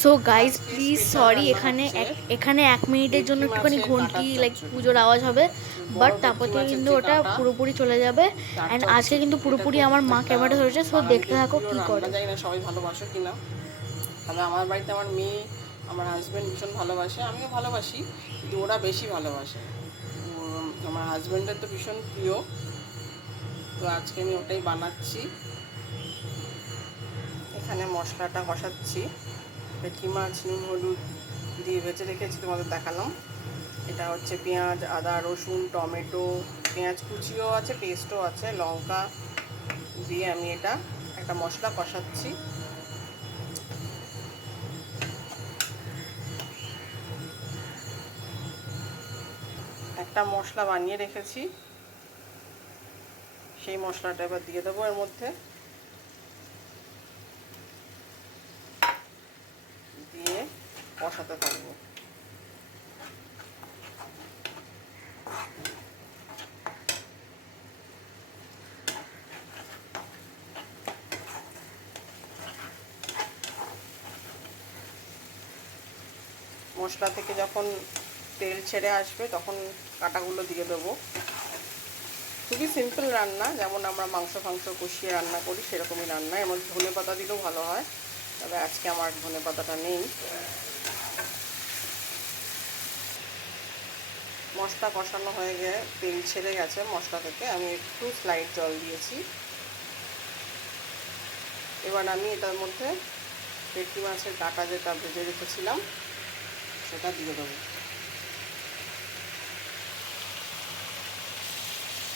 So guys please sorry, এখানে 1 মিনিটের জন্য একটুখানি ঘন্টি লাইক পুজোর আওয়াজ হবে, বাট তারপর থেকে কিন্তু ওটা পুরোপুরি চলে যাবে। অ্যান্ড আজকে কিন্তু পুরোপুরি আমার মা ক্যামেরা ধরেছে, সো দেখতে থাকো কী করে। জানি না সবাই ভালোবাসো কিনা, তবে আমার বাড়িতে আমার মেয়ে, আমার হাজব্যান্ড ভীষণ ভালোবাসে, আমিও ভালোবাসি, কিন্তু ওরা বেশি ভালোবাসে। আমার হাজব্যান্ডের তো ভীষণ প্রিয়, তো আজকে আমি ওটাই বানাচ্ছি। এখানে মশলাটা কষাচ্ছি, ভেটকি মাছ নুন হলুদ দিয়ে ভেজে রেখেছি, তোমাদের দেখালাম। এটা হচ্ছে পেঁয়াজ, আদা, রসুন, টমেটো, পেঁয়াজ কুচিও আছে, পেস্টও আছে, লঙ্কা দিয়ে আমি এটা একটা মশলা কষাচ্ছি। একটা মশলা বানিয়ে রেখেছি, সেই মশলাটা এবার দিয়ে দেবো এর মধ্যে, দিয়ে কষাতে থাকবো। মশলা থেকে যখন তেল ছেড়ে আসবে তখন কাঁটাগুলো দিয়ে দেবো। খুবই সিম্পল রান্না, যেমন আমরা মাংস কষিয়ে রান্না করি সেরকমই রান্না। এর মধ্যে ধনে পাতা দিলেও ভালো হয়, তবে আজকে আমার ধনে পাতাটা নেই। মশলা কষানো হয়ে গিয়ে তেল ছেড়ে গেছে মশলা থেকে, আমি একটু স্লাইড জল দিয়েছি। এবার আমি এটার মধ্যে ভেটকি মাছের কাঁটা যেটা ভেজে রেখেছিলাম সেটা দিয়ে দেবো।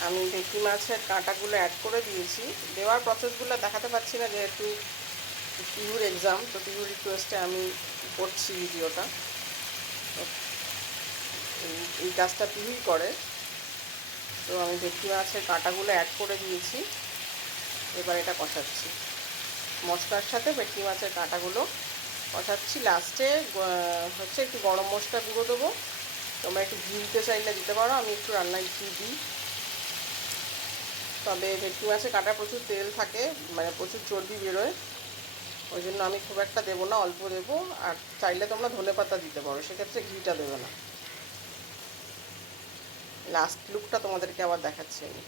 আমি ভেটকি মাছের কাঁটাগুলো অ্যাড করে দিয়েছি। দেওয়ার প্রসেসগুলো দেখাতে পারছি না, যেহেতু টিহুর এক্সাম, তো টিহুর রিকোয়েস্টে আমি করছি ভিডিওটা। এই কাজটা টিহুই করে, তো আমি ভেটকি মাছের কাঁটাগুলো অ্যাড করে দিয়েছি। এবার এটা কষাচ্ছি মশলার সাথে, ভেটকি মাছের কাঁটাগুলো কষাচ্ছি। লাস্টে হচ্ছে একটু গরম মশলা গুঁড়ো দেবো, তোমরা একটু ঘি দিতে চাইলে দিতে পারো, আমি একটু রান্নায় ঘি দিই। তবে ভেটকি মাছের কাঁটা প্রচুর তেল থাকে, মানে প্রচুর চর্বি বেরোয়, ওই জন্য আমি খুব একটা দেবো না, অল্প দেবো। আর চাইলে তোমরা ধনেপাতা দিতে পারো, সেক্ষেত্রে ঘিটা দেবে না। লাস্ট লুকটা তোমাদেরকে আবার দেখাচ্ছি আমি।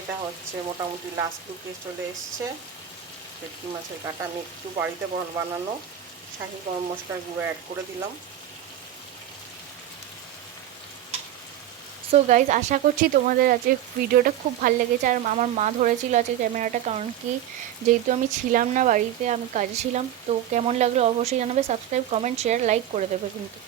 এটা হচ্ছে মোটামুটি লাস্ট লুকে চলে এসছে ভেটকি মাছের কাঁটা। আমি একটু বাড়িতে বানানো শাহি গরম মশলার গুঁড়ো অ্যাড করে দিলাম। সো গাইজ আশা করছি তোমাদের আজকে ভিডিওটা খুব ভালো লেগেছে। আর আমার মা ধরেছিল আজকে ক্যামেরাটা, কারণ কি যেহেতু আমি ছিলাম না বাড়িতে, আমি কাজে ছিলাম। তো কেমন লাগলো অবশ্যই জানাবে, সাবস্ক্রাইব কমেন্ট শেয়ার লাইক করে দেবে কিন্তু।